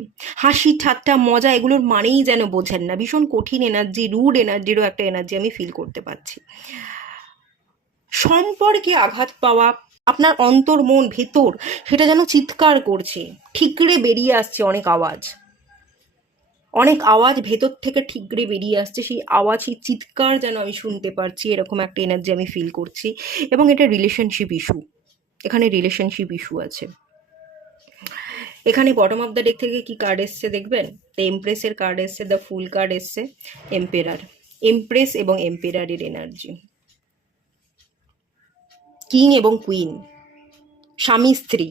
হাসি ঠাট্টা মজা এগুলোর মানেই যেন বোঝেন না। ভীষণ কঠিন এনার্জি, রুড এনার্জিরও একটা এনার্জি আমি ফিল করতে পারছি। সম্পর্কে আঘাত পাওয়া, আপনার অন্তর, মন, ভেতর সেটা যেন চিৎকার করছে, ঠিকরে বেরিয়ে আসছে অনেক আওয়াজ, অনেক আওয়াজ ভেতর থেকে ঠিকরে বেরিয়ে আসছে। সেই আওয়াজ, সেই চিৎকার যেন আমি শুনতে পারছি, এরকম একটা এনার্জি আমি ফিল করছি। এবং এটা রিলেশনশিপ ইস্যু, এখানে রিলেশনশিপ ইস্যু আছে। এখানে বটম অফ দ্য ডেক থেকে কি কার্ড এসছে দেখবেন? দ্য এমপ্রেসের কার্ড এসছে, দ্য ফুল কার্ড এসছে, এম্পেরার। এমপ্রেস এবং এম্পেরারের এনার্জি, কিং এবং কুইন, স্বামী স্ত্রী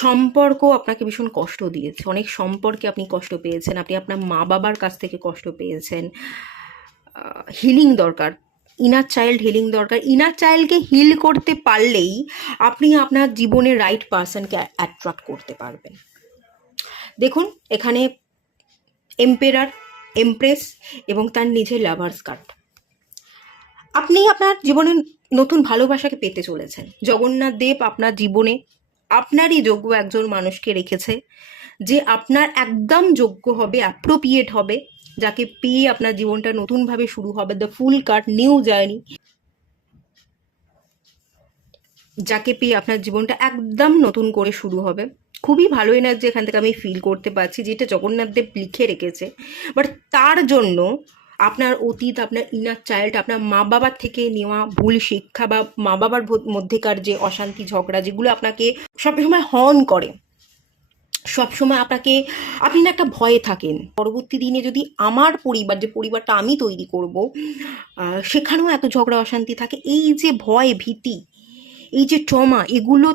সম্পর্ক আপনাকে ভীষণ কষ্ট দিয়েছে। অনেক সম্পর্কে আপনি কষ্ট পেয়েছেন, আপনি আপনার মা বাবার কাছ থেকে কষ্ট পেয়েছেন। হিলিং দরকার, ইনার চাইল্ড হিলিং দরকার। ইনার চাইল্ডকে হিল করতে পারলেই আপনি আপনার জীবনের রাইট পারসনকে অ্যাট্রাক্ট করতে পারবেন। দেখুন এখানে এম্পেরার, এমপ্রেস এবং তার নিজের লাভার্স কার্ড। আপনি আপনার জীবনে নতুন ভালোবাসাকে পেতে চলেছেন। জগন্নাথ দেব আপনার জীবনে আপনারই যোগ্য একজন মানুষকে রেখেছে, যে আপনার একদম যোগ্য হবে, অ্যাপ্রোপ্রিয়েট হবে, যাকে পেয়ে আপনার জীবনটা নতুনভাবে শুরু হবে। The fool card, new journey, যাকে পেয়ে আপনার জীবনটা একদম নতুন করে শুরু হবে। খুবই ভালো এনার্জি এখান থেকে আমি ফিল করতে পারছি, যেটা জগন্নাথ দেব লিখে রেখেছে। বাট তার জন্য আপনার অতীত, আপনার ইনার চাইল্ড, আপনার মা বাবার থেকে নেওয়া ভুল শিক্ষা বা মা বাবার মধ্যেকার যে অশান্তি ঝগড়া, যেগুলো আপনাকে সবসময় হর্ন করে, সবসময় আপনি না একটা ভয়ে থাকেন পরবর্তী দিনে যদি আমার পরিবার, যে পরিবারটা আমি তৈরি করব, সেখানেও এত ঝগড়া অশান্তি থাকে। এই যে ভয়, ভীতি, এই যে ট্রমা, এগুলো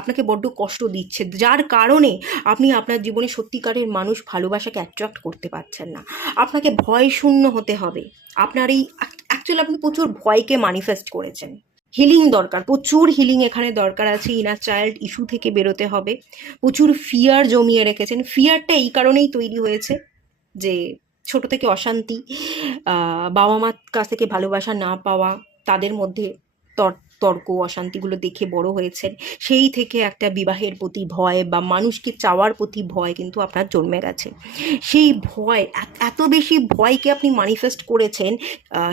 আপনাকে বড্ড কষ্ট দিচ্ছে, যার কারণে আপনি আপনার জীবনে সত্যিকারের মানুষ, ভালোবাসাকে অ্যাট্রাক্ট করতে পারছেন না। আপনাকে ভয় শূন্য হতে হবে। আপনার এই অ্যাকচুয়ালি আপনি প্রচুর ভয়কে ম্যানিফেস্ট করেছেন। হিলিং দরকার, প্রচুর হিলিং এখানে দরকার আছে। ইনার চাইল্ড ইস্যু থেকে বেরোতে হবে। প্রচুর ফিয়ার জমিয়ে রেখেছেন। ফিয়ারটা এই কারণেই তৈরি হয়েছে যে ছোট থেকে অশান্তি, বাবা মার কাছ থেকে ভালোবাসা না পাওয়া, তাদের মধ্যে তর্ক অশান্তিগুলো দেখে বড় হয়েছেন, সেই থেকে একটা বিবাহের প্রতি ভয় বা মানুষকে চাওয়ার প্রতি ভয় কিন্তু আপনার জন্মে গেছে। সেই ভয়, এত বেশি ভয়কে আপনি ম্যানিফেস্ট করেছেন,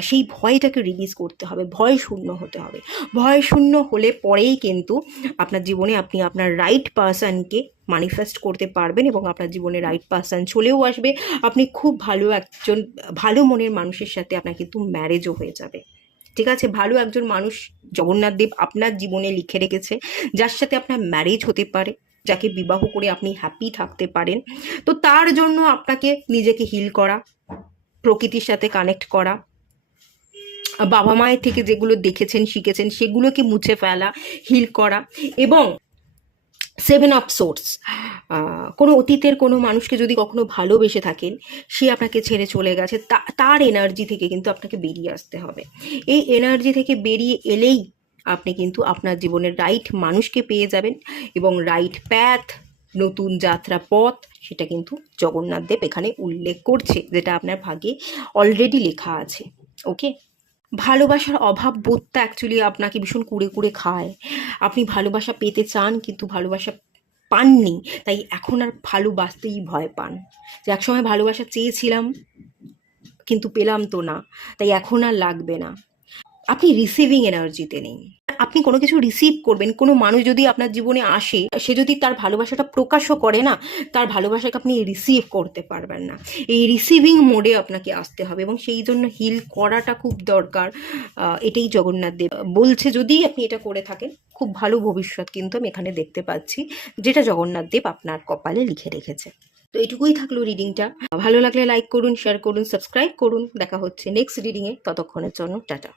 সেই ভয়টাকে রিলিজ করতে হবে, ভয় শূন্য হতে হবে। ভয় শূন্য হলে পরেই কিন্তু আপনার জীবনে আপনি আপনার রাইট পার্সনকে ম্যানিফেস্ট করতে পারবেন এবং আপনার জীবনে রাইট পার্সন চলেও আসবে। আপনি খুব ভালো একজন ভালো মনের মানুষের সাথে আপনার কিন্তু ম্যারেজও হয়ে যাবে। ঠিক আছে, ভালো একজন মানুষ জগন্নাথ দেব আপনার জীবনে লিখে রেখেছে, যার সাথে আপনার ম্যারেজ হতে পারে, যাকে বিবাহ করে আপনি হ্যাপি থাকতে পারেন। তো তার জন্য আপনাকে নিজেকে হিল করা, প্রকৃতির সাথে কানেক্ট করা, বাবা মায়ের থেকে যেগুলো দেখেছেন শিখেছেন সেগুলোকে মুছে ফেলা, হিল করা, এবং 7 অফ সোর্স, কোনো অতীতের কোনো মানুষকে যদি কখনো ভালোবেসে থাকেন, সে আপনাকে ছেড়ে চলে গেছে, তার এনার্জি থেকে কিন্তু আপনাকে বেরিয়ে আসতে হবে। এই এনার্জি থেকে বেরিয়ে এলেই আপনি কিন্তু আপনার জীবনের রাইট মানুষকে পেয়ে যাবেন এবং রাইট প্যাথ, নতুন যাত্রা পথ, সেটা কিন্তু জগন্নাথ দেব এখানে উল্লেখ করছে, যেটা আপনার ভাগ্যে অলরেডি লেখা আছে। ওকে, ভালোবাসার অভাব বোধটা অ্যাকচুয়ালি আপনাকে ভীষণ কুড়ে কুড়ে খায়। আপনি ভালোবাসা পেতে চান কিন্তু ভালোবাসা পাননি, তাই এখন আর ভালোবাসতেই ভয় পান। যে একসময় ভালোবাসা চেয়েছিলাম কিন্তু পেলাম তো না, তাই এখন আর লাগবে না। আপনি রিসিভিং এনার্জিতে নেই। আপনি কোনো কিছু রিসিভ করবেন, কোনো মানুষ যদি আপনার জীবনে আসে, সে যদি তার ভালোবাসাটা প্রকাশও করে না, তার ভালোবাসাকে আপনি রিসিভ করতে পারবেন না। এই রিসিভিং মোডে আপনাকে আসতে হবে এবং সেই জন্য হিল করাটা খুব দরকার। এটাই জগন্নাথ দেব বলছে। যদি আপনি এটা করে থাকেন, খুব ভালো ভবিষ্যৎ কিন্তু আমি এখানে দেখতে পাচ্ছি, যেটা জগন্নাথ দেব আপনার কপালে লিখে রেখেছে। তো এটুকুই থাকলো রিডিংটা। ভালো লাগলে লাইক করুন, শেয়ার করুন, সাবস্ক্রাইব করুন। দেখা হচ্ছে নেক্সট রিডিংয়ে, ততক্ষণের জন্য টাটা।